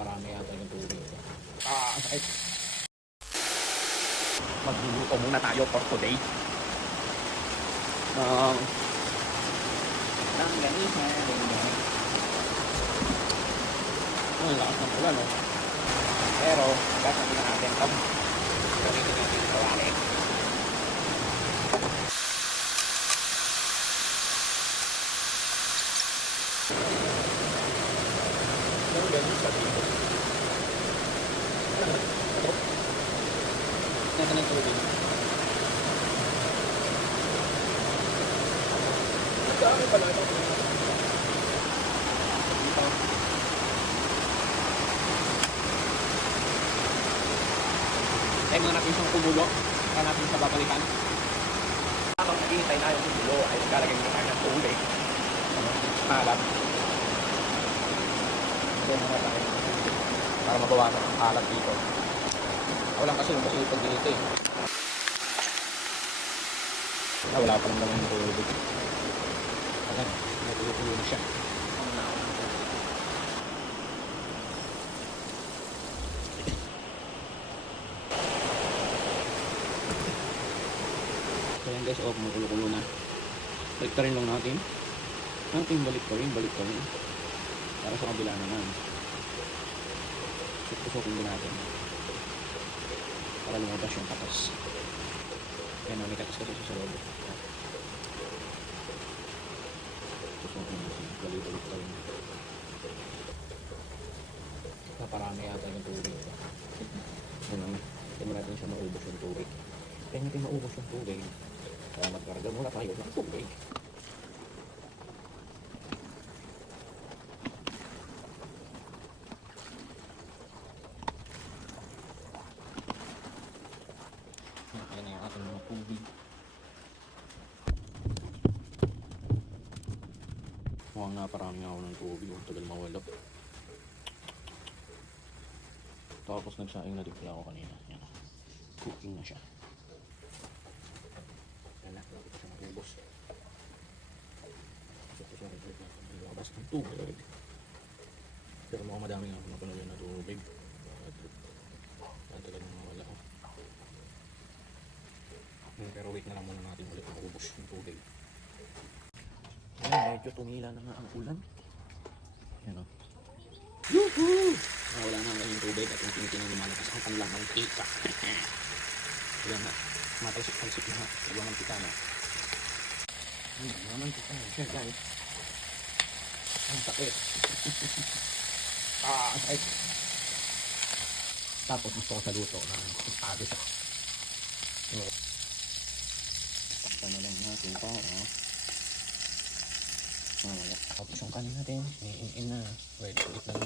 Napaparami yata yung tubig. Sakit. Magluluto muna tayo for today. Ng ganihan. Ang lakas ng ulan, no? Pero, gagawin na natin ito. Gamitin natin yung kawali. Pero ganun sa dito. Nasa ng tubig. Nagdami pala ito. Dito. Tayo muna natin siyang kumulo. Kaya natin sa babalikan. Habang naghihintay na yung kumulo ay naglalagay na tayo ng tubig. Malam. Ito muna tayo. Para mabawasan ang kalat dito. Walang kasi yung masipag dito eh. Wala pa lang naman yung tubig. Ayan, natutulo na siya. Ayan guys, kumukulo-kulo na. Balik rin lang natin. Balik pa rin. Para sa kabila naman. Susukin din natin. Para lumabas yung katas. Ayan, may katas kasi sa loob. Susukin natin. Balik pa rin. Naparami yata yung tubig. Ayan, hindi natin siya maubos yung tubig. Kaya natin maubos yung tubig. Kaya magkarga muna tayo ng tubig. Ayan na yung ating mga tubig. Mukhang naparami ako ng tubig. Huwag tagal mawala. Tapos nagsaing na din pala ako kanina. Yan. Cooking na siya. Yan na. Lapit siya maubos. Labas ng tubig. Pero mukhang madami nga ako napanagay na tubig. Ang tagal na mawala ako. Pero wait na lang muna natin ulit maubos yung tubig. Ayan, medyo tumila na nga ang ulan. Ayan o. Yuhuu! Wala na nga yung tubig at yung tinitingnan lumalabas ang panlang mantika. Ayan na. Matalsik-talsik na. Ibang mantika na. Ibang mantika na siya guys. Ang sakit. Sakit. Tapos gusto ko sa luto na pagpado siya. Takpan na lang natin para tapos yung kanin natin, in na. Wait, ulit na